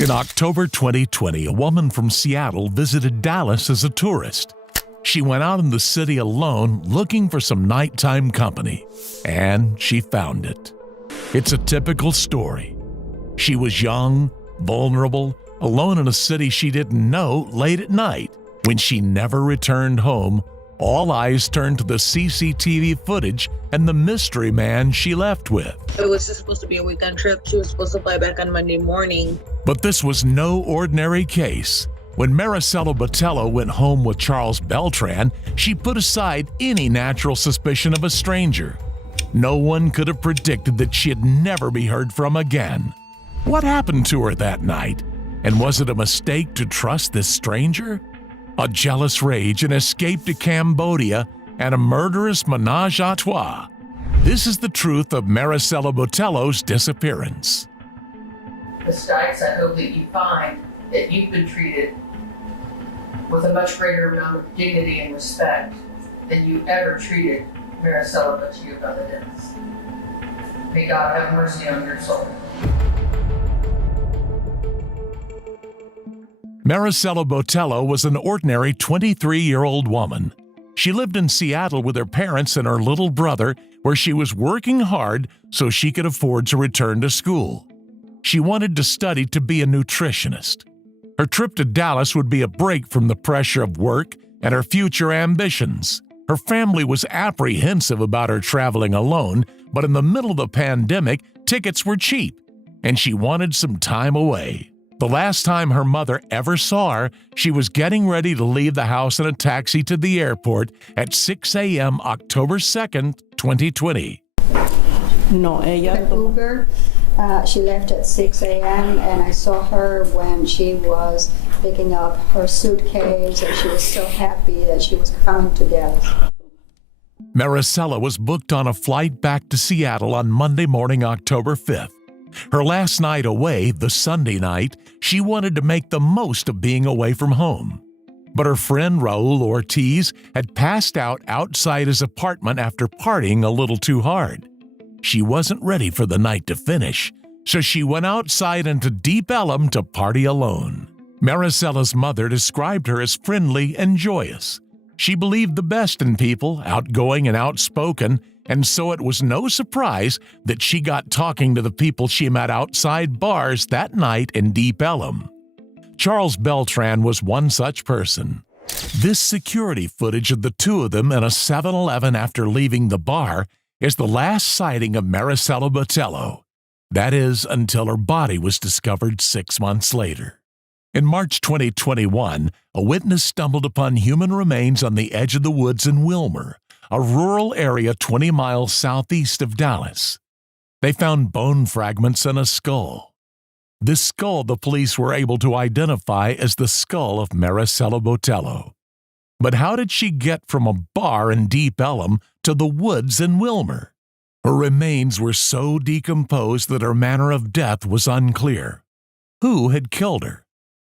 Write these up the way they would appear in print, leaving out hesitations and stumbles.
In October 2020, a woman from Seattle visited Dallas as a tourist. She went out in the city alone looking for some nighttime company, and she found it. It's a typical story. She was young, vulnerable, alone in a city she didn't know late at night. When she never returned home, all eyes turned to the CCTV footage and the mystery man she left with. It was just supposed to be a weekend trip. She was supposed to fly back on Monday morning. But this was no ordinary case. When Maricela Botello went home with Charles Beltran, she put aside any natural suspicion of a stranger. No one could have predicted that she'd never be heard from again. What happened to her that night? And was it a mistake to trust this stranger? A jealous rage, an escape to Cambodia, and a murderous menage a trois. This is the truth of Maricela Botello's disappearance. Ms. Dykes, I hope that you find that you've been treated with a much greater amount of dignity and respect than you ever treated Maricela Botello by the deaths. May God have mercy on your soul. Maricela Botello was an ordinary 23-year-old woman. She lived in Seattle with her parents and her little brother, where she was working hard so she could afford to return to school. She wanted to study to be a nutritionist. Her trip to Dallas would be a break from the pressure of work and her future ambitions. Her family was apprehensive about her traveling alone, but in the middle of the pandemic, tickets were cheap, and she wanted some time away. The last time her mother ever saw her, she was getting ready to leave the house in a taxi to the airport at 6 a.m. October 2nd, 2020. No, Uber. She left at 6 a.m. and I saw her when she was picking up her suitcase, and she was so happy that she was coming to Dallas. Maricela was booked on a flight back to Seattle on Monday morning, October 5th. Her last night away, the Sunday night, she wanted to make the most of being away from home. But her friend Raul Ortiz had passed out outside his apartment after partying a little too hard. She wasn't ready for the night to finish, so she went outside into Deep Ellum to party alone. Maricela's mother described her as friendly and joyous. She believed the best in people, outgoing and outspoken, and so it was no surprise that she got talking to the people she met outside bars that night in Deep Ellum. Charles Beltran was one such person. This security footage of the two of them in a 7-Eleven after leaving the bar is the last sighting of Maricela Botello. That is, until her body was discovered 6 months later. In March 2021, a witness stumbled upon human remains on the edge of the woods in Wilmer, a rural area 20 miles southeast of Dallas. They found bone fragments and a skull. This skull the police were able to identify as the skull of Maricela Botello. But how did she get from a bar in Deep Ellum to the woods in Wilmer? Her remains were so decomposed that her manner of death was unclear. Who had killed her?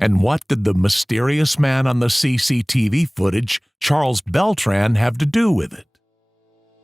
And what did the mysterious man on the CCTV footage, Charles Beltran, have to do with it?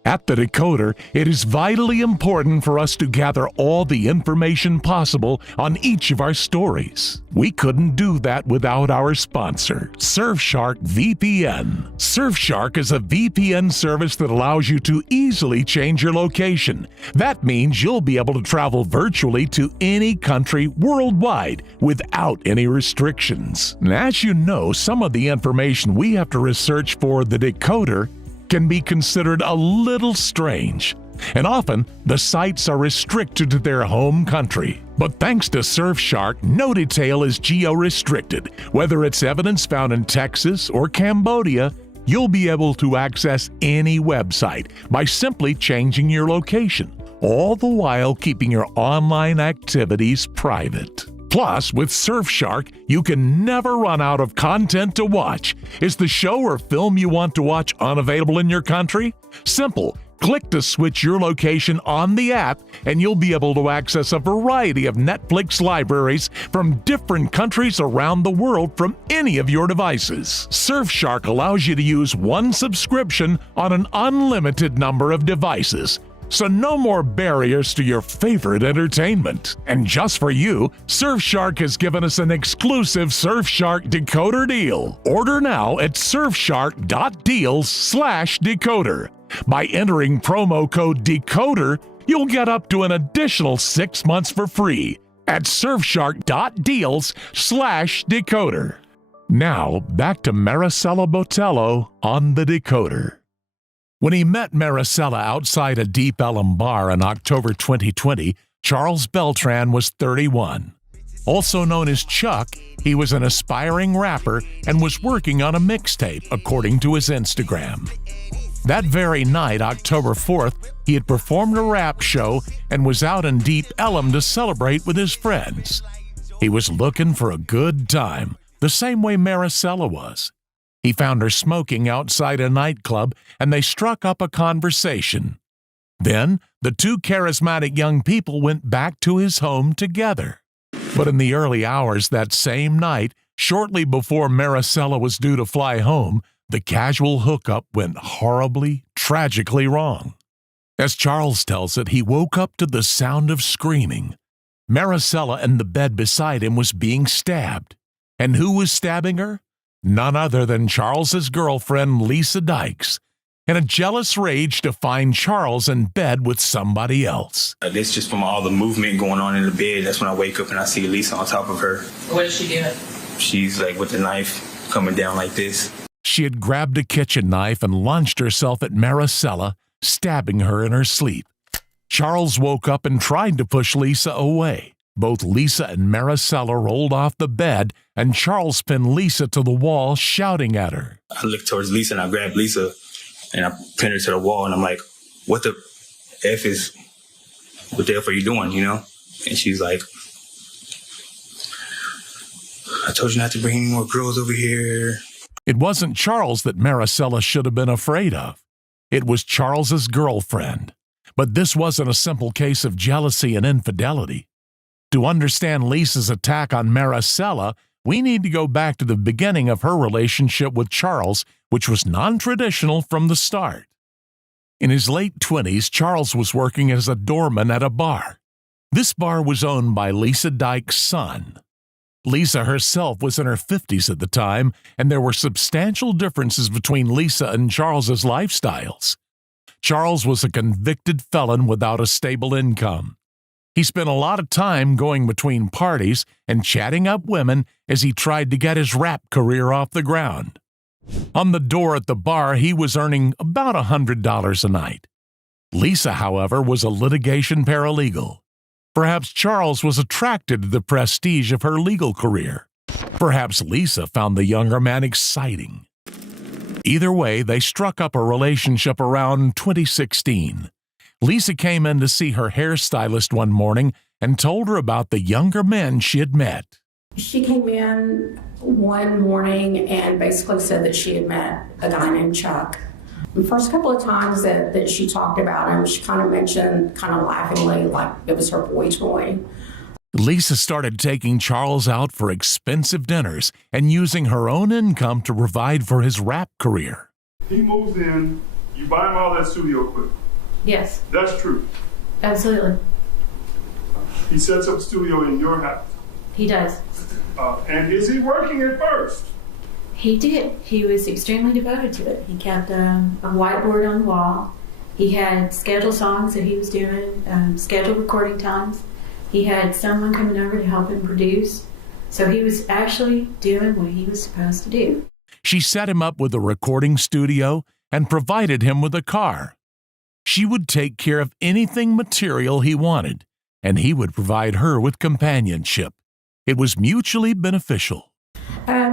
At the Decoder, it is vitally important for us to gather all the information possible on each of our stories. We couldn't do that without our sponsor, Surfshark VPN. Surfshark is a VPN service that allows you to easily change your location. That means you'll be able to travel virtually to any country worldwide without any restrictions. And as you know, some of the information we have to research for the Decoder can be considered a little strange, and often the sites are restricted to their home country. But thanks to Surfshark, no detail is geo-restricted. Whether it's evidence found in Texas or Cambodia, you'll be able to access any website by simply changing your location, all the while keeping your online activities private. Plus, with Surfshark, you can never run out of content to watch. Is the show or film you want to watch unavailable in your country? Simple. Click to switch your location on the app, and you'll be able to access a variety of Netflix libraries from different countries around the world from any of your devices. Surfshark allows you to use one subscription on an unlimited number of devices. So no more barriers to your favorite entertainment. And just for you, Surfshark has given us an exclusive Surfshark decoder deal. Order now at surfshark.deals/decoder. By entering promo code DECODER, you'll get up to an additional 6 months for free at surfshark.deals/decoder. Now, back to Maricela Botello on the Decoder. When he met Maricela outside a Deep Ellum bar in October 2020, Charles Beltran was 31. Also known as Chuck, he was an aspiring rapper and was working on a mixtape, according to his Instagram. That very night, October 4th, he had performed a rap show and was out in Deep Ellum to celebrate with his friends. He was looking for a good time, the same way Maricela was. He found her smoking outside a nightclub, and they struck up a conversation. Then, the two charismatic young people went back to his home together. But in the early hours that same night, shortly before Maricela was due to fly home, the casual hookup went horribly, tragically wrong. As Charles tells it, he woke up to the sound of screaming. Maricela in the bed beside him was being stabbed. And who was stabbing her? None other than Charles's girlfriend, Lisa Dykes, in a jealous rage to find Charles in bed with somebody else. It's just from all the movement going on in the bed. That's when I wake up and I see Lisa on top of her. What is she doing? She's like with the knife coming down like this. She had grabbed a kitchen knife and launched herself at Maricela, stabbing her in her sleep. Charles woke up and tried to push Lisa away. Both Lisa and Maricela rolled off the bed, and Charles pinned Lisa to the wall, shouting at her. I looked towards Lisa and I grabbed Lisa and I pinned her to the wall and I'm like, what the F are you doing, you know? And she's like, I told you not to bring any more girls over here. It wasn't Charles that Maricela should have been afraid of. It was Charles's girlfriend. But this wasn't a simple case of jealousy and infidelity. To understand Lisa's attack on Maricela, we need to go back to the beginning of her relationship with Charles, which was non-traditional from the start. In his late 20s, Charles was working as a doorman at a bar. This bar was owned by Lisa Dykes' son. Lisa herself was in her 50s at the time, and there were substantial differences between Lisa and Charles's lifestyles. Charles was a convicted felon without a stable income. He spent a lot of time going between parties and chatting up women as he tried to get his rap career off the ground. On the door at the bar, he was earning about $100 a night. Lisa, however, was a litigation paralegal. Perhaps Charles was attracted to the prestige of her legal career. Perhaps Lisa found the younger man exciting. Either way, they struck up a relationship around 2016. Lisa came in to see her hairstylist one morning and told her about the younger men she had met. She came in one morning and basically said that she had met a guy named Chuck. The first couple of times that she talked about him, she kind of mentioned, kind of laughingly, like it was her boy toy. Lisa started taking Charles out for expensive dinners and using her own income to provide for his rap career. He moves in, you buy him all that studio equipment. Yes. That's true. Absolutely. He sets up a studio in your house. He does. And is he working at first? He did. He was extremely devoted to it. He kept a whiteboard on the wall. He had scheduled songs that he was doing, scheduled recording times. He had someone coming over to help him produce. So he was actually doing what he was supposed to do. She set him up with a recording studio and provided him with a car. She would take care of anything material he wanted, and he would provide her with companionship. It was mutually beneficial.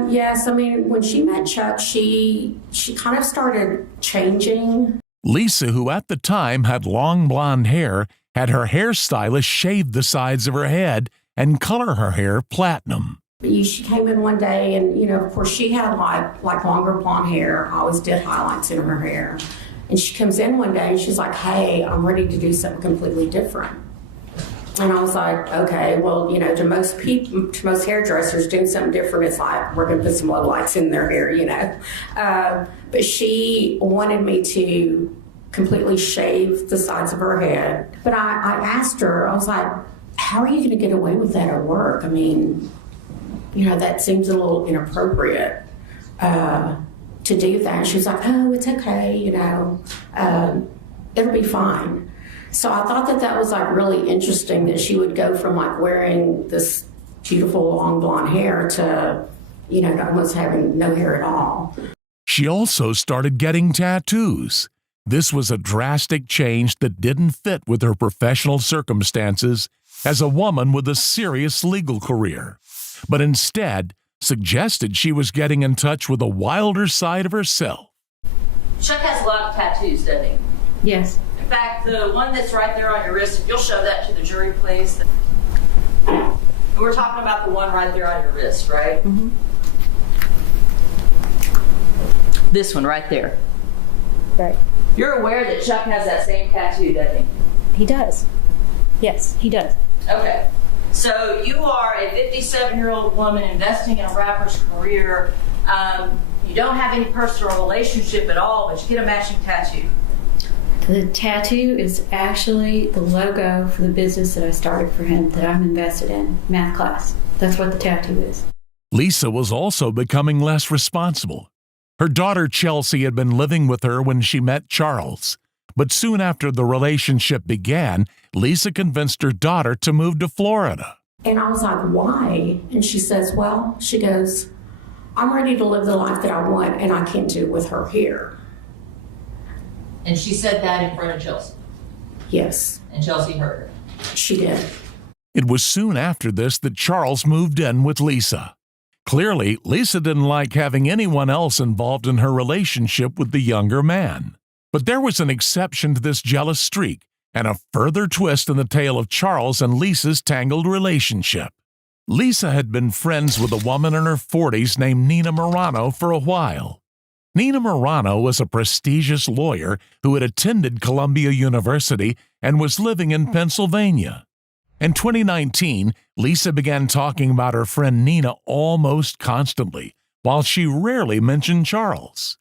Yes, I mean, when she met Chuck, she kind of started changing. Lisa, who at the time had long blonde hair, had her hairstylist shave the sides of her head and color her hair platinum. She came in one day and, you know, of course she had like longer blonde hair. I always did highlights in her hair. And she comes in one day and she's like, hey, I'm ready to do something completely different. And I was like, okay, well, you know, to most hairdressers, doing something different is like, we're going to put some low lights in their hair, you know. But she wanted me to completely shaved the sides of her head. But I asked her, I was like, how are you going to get away with that at work? I mean, that seems a little inappropriate to do that. And she was like, oh, it's okay, it'll be fine. So I thought that was like really interesting that she would go from like wearing this beautiful long blonde hair to, almost having no hair at all. She also started getting tattoos. This was a drastic change that didn't fit with her professional circumstances as a woman with a serious legal career, but instead suggested she was getting in touch with a wilder side of herself. Chuck has a lot of tattoos, doesn't he? Yes. In fact, the one that's right there on your wrist, if you'll show that to the jury, please. And we're talking about the one right there on your wrist, right? Mm-hmm. This one right there. Right. You're aware that Chuck has that same tattoo, doesn't he? He does. Yes, he does. Okay. So you are a 57-year-old woman investing in a rapper's career. You don't have any personal relationship at all, but you get a matching tattoo. The tattoo is actually the logo for the business that I started for him, that I'm invested in, math class. That's what the tattoo is. Lisa was also becoming less responsible. Her daughter Chelsea had been living with her when she met Charles. But soon after the relationship began, Lisa convinced her daughter to move to Florida. And I was like, why? And she says, she goes, I'm ready to live the life that I want, and I can't do it with her here. And she said that in front of Chelsea. Yes. And Chelsea heard her. She did. It was soon after this that Charles moved in with Lisa. Clearly, Lisa didn't like having anyone else involved in her relationship with the younger man. But there was an exception to this jealous streak and a further twist in the tale of Charles and Lisa's tangled relationship. Lisa had been friends with a woman in her 40s named Nina Morano for a while. Nina Morano was a prestigious lawyer who had attended Columbia University and was living in Pennsylvania. In 2019, Lisa began talking about her friend Nina almost constantly, while she rarely mentioned Charles.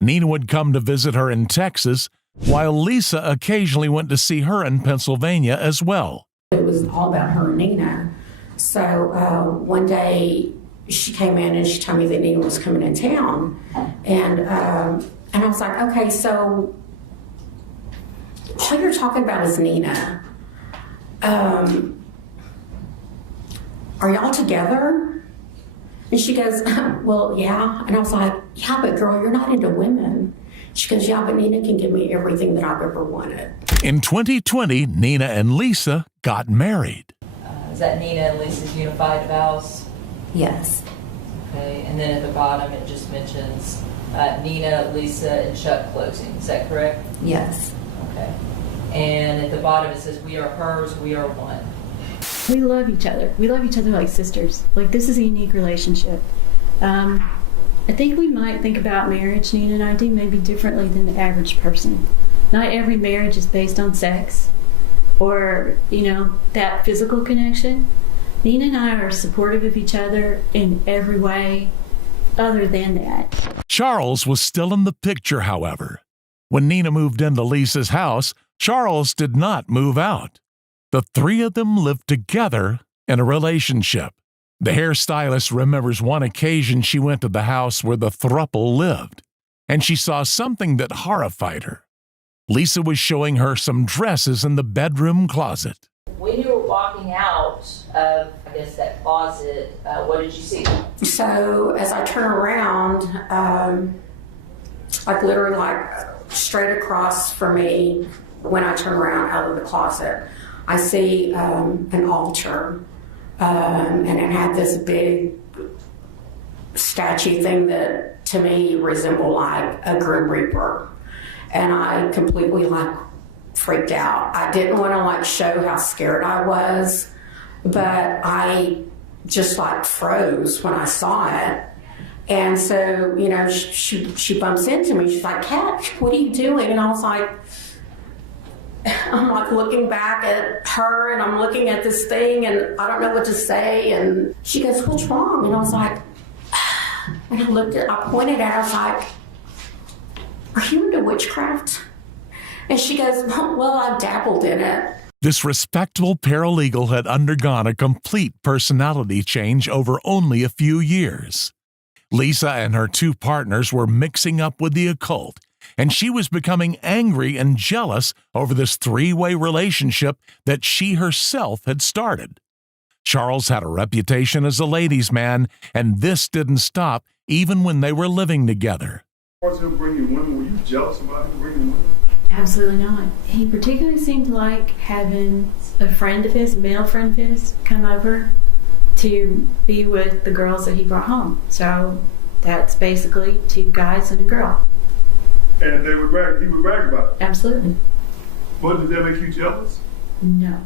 Nina would come to visit her in Texas, while Lisa occasionally went to see her in Pennsylvania as well. It was all about her and Nina. So one day she came in and she told me that Nina was coming in town. And I was like, okay, so all you're talking about is Nina. Are y'all together? And she goes, well, yeah. And I was like, yeah, but girl, you're not into women. She goes, yeah, but Nina can give me everything that I've ever wanted. In 2020, Nina and Lisa got married. Is that Nina and Lisa's unified vows? Yes. Okay, and then at the bottom it just mentions Nina, Lisa, and Chuck closing. Is that correct? Yes. Okay. And at the bottom it says, we are hers, we are one. We love each other. We love each other like sisters. Like, this is a unique relationship. I think we might think about marriage, Nina and I do, maybe differently than the average person. Not every marriage is based on sex or, that physical connection. Nina and I are supportive of each other in every way other than that. Charles was still in the picture, however. When Nina moved into Lisa's house, Charles did not move out. The three of them lived together in a relationship. The hairstylist remembers one occasion she went to the house where the throuple lived, and she saw something that horrified her. Lisa was showing her some dresses in the bedroom closet. When you were walking out of, that closet, what did you see? So as I turn around, literally straight across from me, when I turn around out of the closet, I see an altar, and it had this big statue thing that to me resembled like a Grim Reaper. And I completely freaked out. I didn't want to show how scared I was, but I just froze when I saw it. And so, she bumps into me. She's like, Kat, what are you doing? And I was like, I'm looking back at her and I'm looking at this thing and I don't know what to say. And she goes, what's wrong? And I was like, and I pointed at her, I was like, are you into witchcraft? And she goes, well, I've dabbled in it. This respectable paralegal had undergone a complete personality change over only a few years. Lisa and her two partners were mixing up with the occult, and she was becoming angry and jealous over this three-way relationship that she herself had started. Charles had a reputation as a ladies' man, and this didn't stop even when they were living together. Were you jealous about him bringing women? Absolutely not. He particularly seemed to like having a friend of his, a male friend of his, come over to be with the girls that he brought home. So that's basically two guys and a girl. And he would brag about it? Absolutely. But did that make you jealous? No.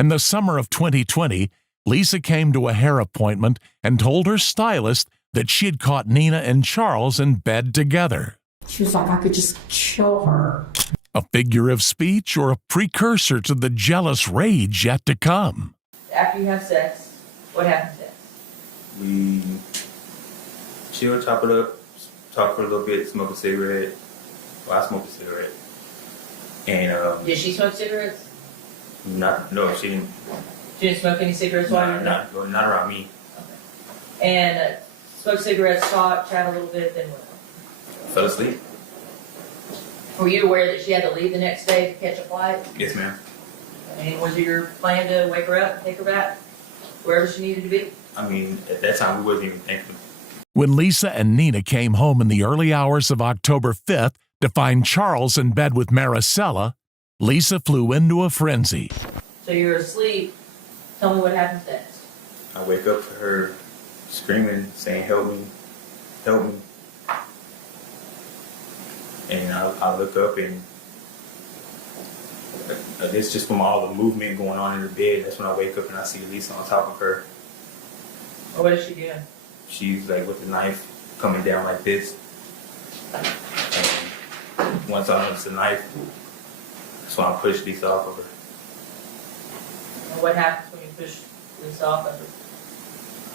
In the summer of 2020, Lisa came to a hair appointment and told her stylist that she had caught Nina and Charles in bed together. She was like, I could just kill her. A figure of speech or a precursor to the jealous rage yet to come. After you have sex, what happens next? We chill, chop it up, talk for a little bit, smoke a cigarette. Well, I smoke a cigarette. And Did she smoke cigarettes? no, she didn't. She didn't smoke any cigarettes while you were there? Not around me. Okay. And smoke cigarettes, talk, chat a little bit, then what? Fell asleep. Were you aware that she had to leave the next day to catch a flight? Yes, ma'am. And was it your plan to wake her up and take her back wherever she needed to be? I mean, at that time, we wasn't even thinking. When Lisa and Nina came home in the early hours of October 5th to find Charles in bed with Maricela, Lisa flew into a frenzy. So you're asleep. Tell me what happens next. I wake up to her screaming, saying, help me, help me. And I look up, and it's just from all the movement going on in the bed. That's when I wake up and I see Lisa on top of her. Well, what is she doing? She's like with the knife coming down like this. And once I notice the knife, that's when I push Lisa off of her. And what happens when you push Lisa off of her?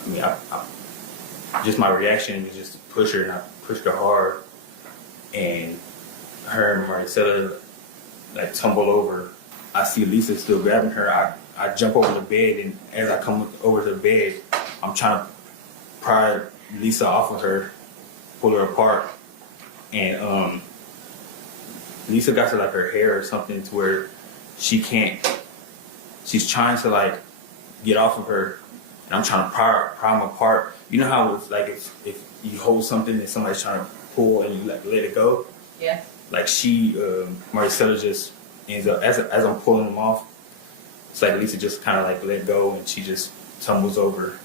I mean, I just my reaction was just to push her, and I pushed her hard. And her and Maricela like tumble over. I see Lisa still grabbing her. I jump over the bed, and as I come over to the bed, I'm trying to pry Lisa off of her, pull her apart. And Lisa got to like her hair or something to where she can't. She's trying to like get off of her, and I'm trying to pry them apart. You know how it's like if you hold something and somebody's trying to pull and you like let it go. Yeah. Like Maricela just ends up as I'm pulling them off. It's like Lisa just kind of like let go, and she just tumbles over.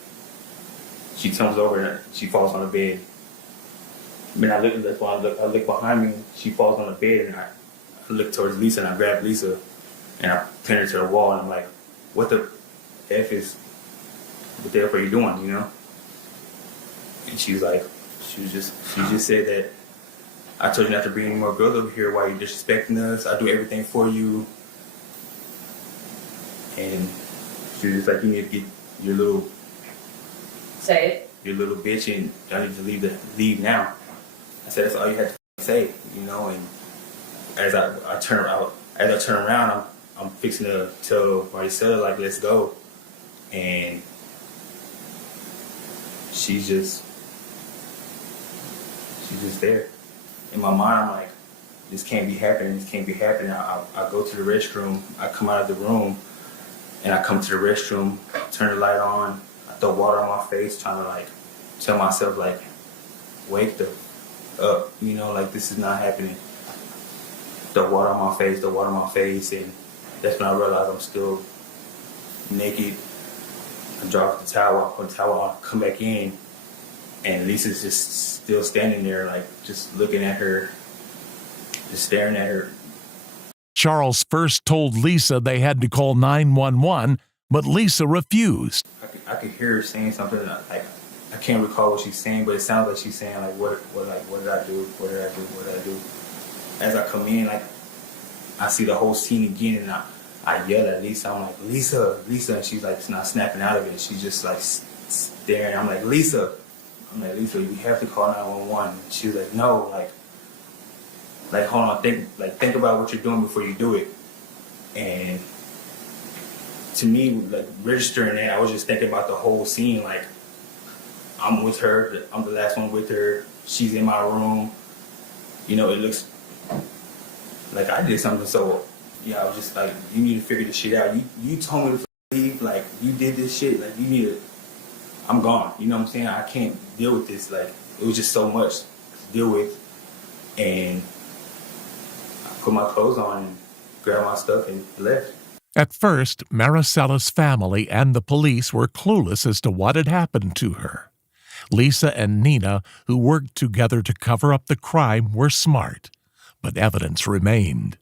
She tumbles over and she falls on the bed. I mean, I look behind me. She falls on the bed, and I look towards Lisa, and I grab Lisa, and I pin her to the wall, and I'm like, "What the f are you doing?" You know? And she's like. She just said that I told you not to bring any more girls over here. Why are you disrespecting us? I do everything for you. And she was just like, you need to get your little your little bitch, and I need to leave now. I said that's all you had to say, you know. And as I turn around, I'm fixing to tell Maricela like, let's go, and she's just there. In my mind, I'm like, this can't be happening. I go to the restroom. I come out of the room, and I come to the restroom, turn the light on. I throw water on my face, trying to like tell myself like, wake the up, you know, like this is not happening. Throw water on my face, and that's when I realized I'm still naked. I drop the towel, I put the towel on, come back in. And Lisa's just still standing there, like, just looking at her, just staring at her. Charles first told Lisa they had to call 911, but Lisa refused. I could hear her saying something, like, I can't recall what she's saying, but it sounds like she's saying, like, what did I do? What did I do? As I come in, like, I see the whole scene again, and I yell at Lisa. I'm like, Lisa, and she's, like, not snapping out of it. She's just, like, staring. I'm like, Lisa, we have to call 911. She was like, no, like, like, hold on, think about what you're doing before you do it. And to me, like, registering that, I was just thinking about the whole scene. Like, I'm with her, I'm the last one with her, she's in my room. You know, it looks like I did something. So yeah, I was just like, you need to figure this shit out. You told me to leave, like, you did this shit, like, you need to, I'm gone. You know what I'm saying? I can't deal with this. Like, it was just so much to deal with. And I put my clothes on and grabbed my stuff and left. At first, Maricella's family and the police were clueless as to what had happened to her. Lisa and Nina, who worked together to cover up the crime, were smart, but evidence remained.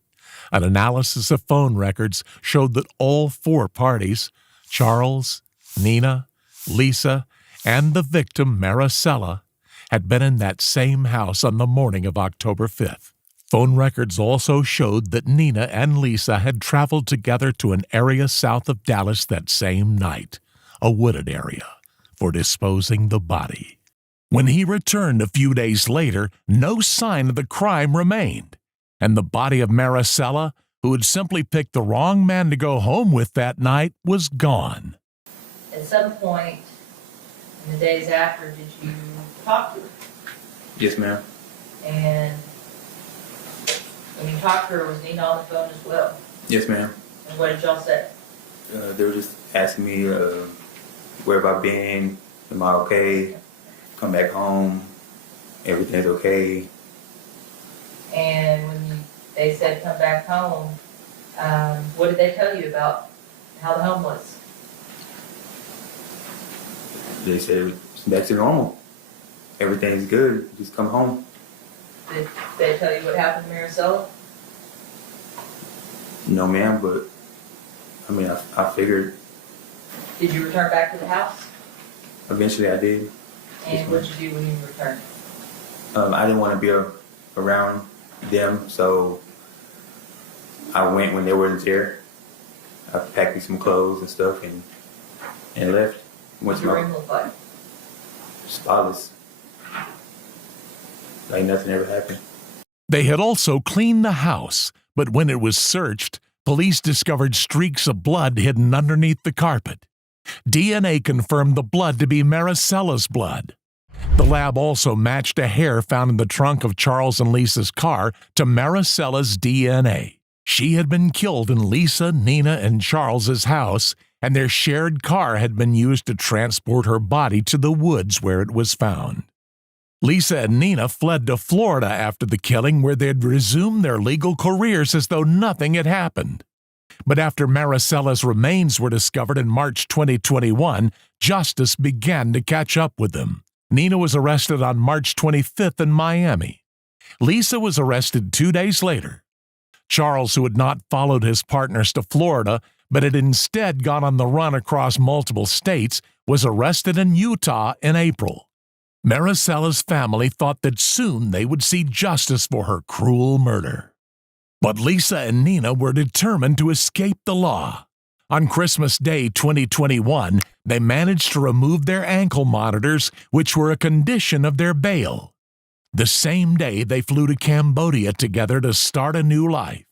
An analysis of phone records showed that all four parties, Charles, Nina, Lisa, and the victim, Maricela, had been in that same house on the morning of October 5th. Phone records also showed that Nina and Lisa had traveled together to an area south of Dallas that same night, a wooded area, for disposing the body. When he returned a few days later, no sign of the crime remained, and the body of Maricela, who had simply picked the wrong man to go home with that night, was gone. At some point in the days after, did you talk to her? Yes, ma'am. And when you talked to her, was Nina on the phone as well? Yes, ma'am. And what did y'all say? They were just asking me, where have I been? Am I okay? Come back home. Everything's okay. And when they said come back home, what did they tell you about how the home was? They said it's back to normal. Everything's good. Just come home. Did they tell you what happened to Maricela? No, ma'am, but I mean, I figured Did you return back to the house? eventually I did. And what did you do when you returned? I didn't want to be around them, so I went when they weren't there. I packed me some clothes and stuff and left. What did your room look like? Spotless. Like nothing ever happened. They had also cleaned the house, but when it was searched, police discovered streaks of blood hidden underneath the carpet. DNA confirmed the blood to be Maricela's blood. The lab also matched a hair found in the trunk of Charles and Lisa's car to Maricela's DNA. She had been killed in Lisa, Nina, and Charles's house, and their shared car had been used to transport her body to the woods where it was found. Lisa and Nina fled to Florida after the killing, where they'd resumed their legal careers as though nothing had happened. But after Maricela's remains were discovered in March 2021, justice began to catch up with them. Nina was arrested on March 25th in Miami. Lisa was arrested 2 days later. Charles, who had not followed his partners to Florida, but had instead gone on the run across multiple states, was arrested in Utah in April. Maricela's family thought that soon they would see justice for her cruel murder. But Lisa and Nina were determined to escape the law. On Christmas Day 2021, they managed to remove their ankle monitors, which were a condition of their bail. The same day, they flew to Cambodia together to start a new life.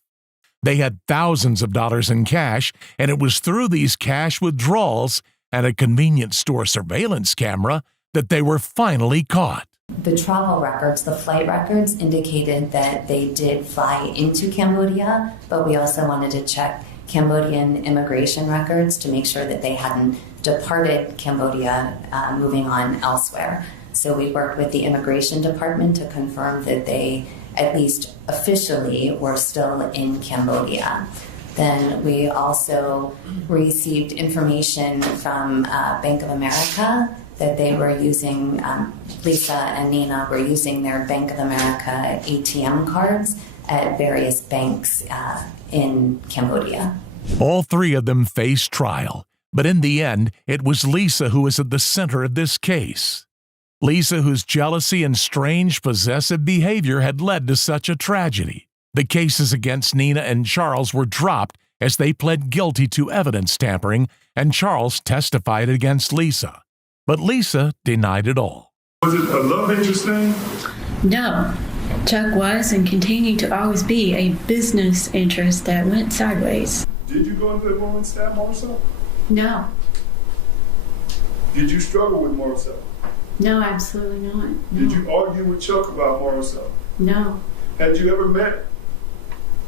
They had thousands of dollars in cash, and it was through these cash withdrawals and a convenience store surveillance camera that they were finally caught. The travel records, the flight records, indicated that they did fly into Cambodia, but we also wanted to check Cambodian immigration records to make sure that they hadn't departed Cambodia, moving on elsewhere. So we worked with the immigration department to confirm that they, at least officially, were still in Cambodia. Then we also received information from Bank of America that they were using, Lisa and Nina were using their Bank of America ATM cards at various banks in Cambodia. All three of them faced trial, but in the end, it was Lisa who was at the center of this case. Lisa, whose jealousy and strange possessive behavior had led to such a tragedy. The cases against Nina and Charles were dropped as they pled guilty to evidence tampering, and Charles testified against Lisa. But Lisa denied it all. Was it a love interest thing? No. Chuck was and continued to always be a business interest that went sideways. Did you go into that woman's stab Marcel? No. Did you struggle with Marcel? No, absolutely not. No. Did you argue with Chuck about Marcel? No. Had you ever met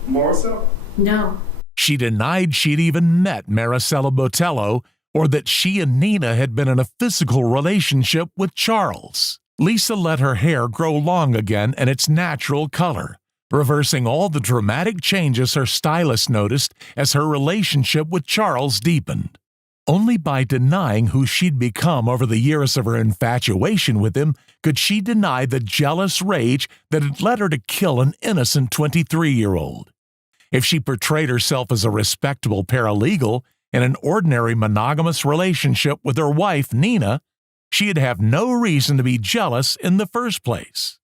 Marcel? No. She denied she'd even met Maricela Botello or that she and Nina had been in a physical relationship with Charles. Lisa let her hair grow long again in its natural color, reversing all the dramatic changes her stylist noticed as her relationship with Charles deepened. Only by denying who she'd become over the years of her infatuation with him could she deny the jealous rage that had led her to kill an innocent 23-year-old. If she portrayed herself as a respectable paralegal in an ordinary monogamous relationship with her wife, Nina, she'd have no reason to be jealous in the first place.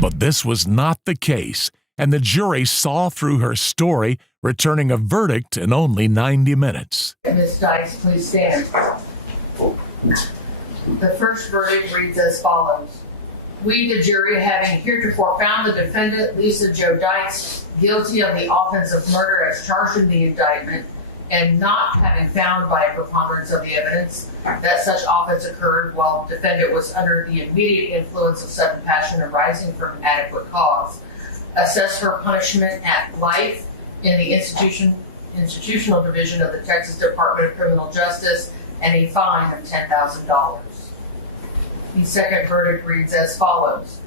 But this was not the case, and the jury saw through her story, returning a verdict in only 90 minutes. Ms. Dykes, please stand. The first verdict reads as follows. We, the jury, having heretofore found the defendant, Lisa Jo Dykes, guilty of the offense of murder as charged in the indictment, and not having found by a preponderance of the evidence that such offense occurred while the defendant was under the immediate influence of sudden passion arising from adequate cause, assess her punishment at life in the institutional division of the Texas Department of Criminal Justice and a fine of $10,000. The second verdict reads as follows.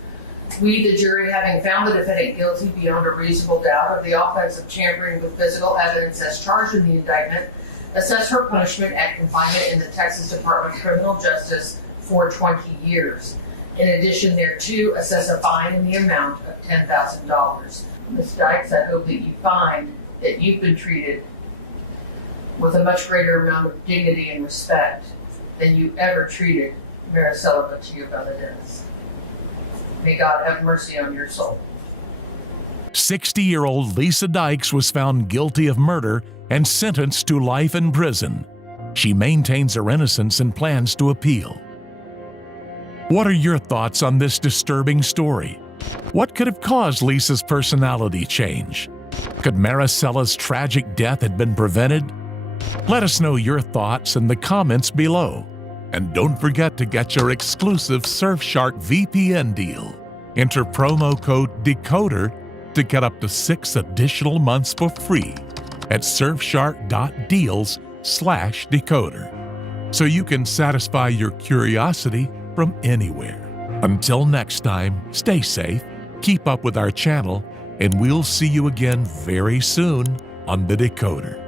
We, the jury, having found the defendant guilty beyond a reasonable doubt of the offense of tampering with physical evidence as charged in the indictment, assess her punishment at confinement in the Texas Department of Criminal Justice for 20 years. In addition thereto, assess a fine in the amount of $10,000. Ms. Dykes, I hope that you find that you've been treated with a much greater amount of dignity and respect than you ever treated Maricela Botello. May God have mercy on your soul. 60-year-old Lisa Dykes was found guilty of murder and sentenced to life in prison. She maintains her innocence and plans to appeal. What are your thoughts on this disturbing story? What could have caused Lisa's personality change? Could Maricela's tragic death have been prevented? Let us know your thoughts in the comments below. And don't forget to get your exclusive Surfshark VPN deal. Enter promo code DECODER to get up to 6 additional months for free at surfshark.deals/decoder, so you can satisfy your curiosity from anywhere. Until next time, stay safe, keep up with our channel, and we'll see you again very soon on The Decoder.